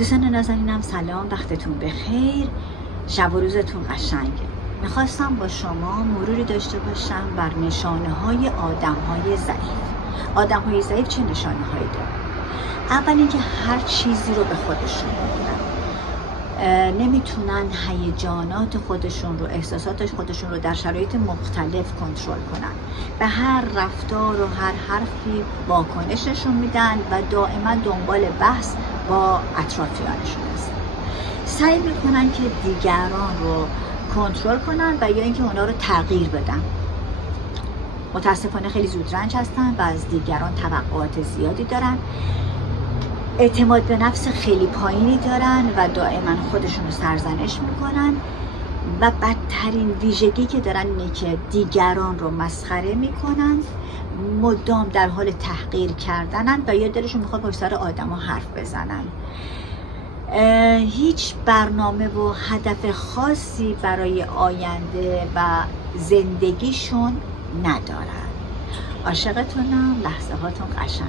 دوستان نازنینم سلام، وقتتون بخیر، شب و روزتون قشنگه. میخواستم با شما مروری داشته باشم بر نشانه های آدم های ضعیف. آدم های ضعیف چه نشانه هایی دارن؟ اول اینکه هر چیزی رو به خودشون میگیرن، نمیتونن هیجانات خودشون رو، احساسات خودشون رو در شرایط مختلف کنترل کنن. به هر رفتار و هر حرفی واکنششون میدن و دائما دنبال بحث با اطرافیانشون هستن. سعی میکنن که دیگران رو کنترل کنن و یا اینکه اونا رو تغییر بدن. متاسفانه خیلی زودرنج هستن و از دیگران توقعات زیادی دارن. اعتماد به نفس خیلی پایینی دارن و دائما خودشون رو سرزنش میکنن و بدترین ویژگی که دارن اینه که دیگران رو مسخره میکنن، مدام در حال تحقیر کردنن و یا دلشون میخواد با سر آدم ها حرف بزنن. هیچ برنامه و هدف خاصی برای آینده و زندگیشون ندارن. عاشقتونم، لحظه هاتون قشنگ.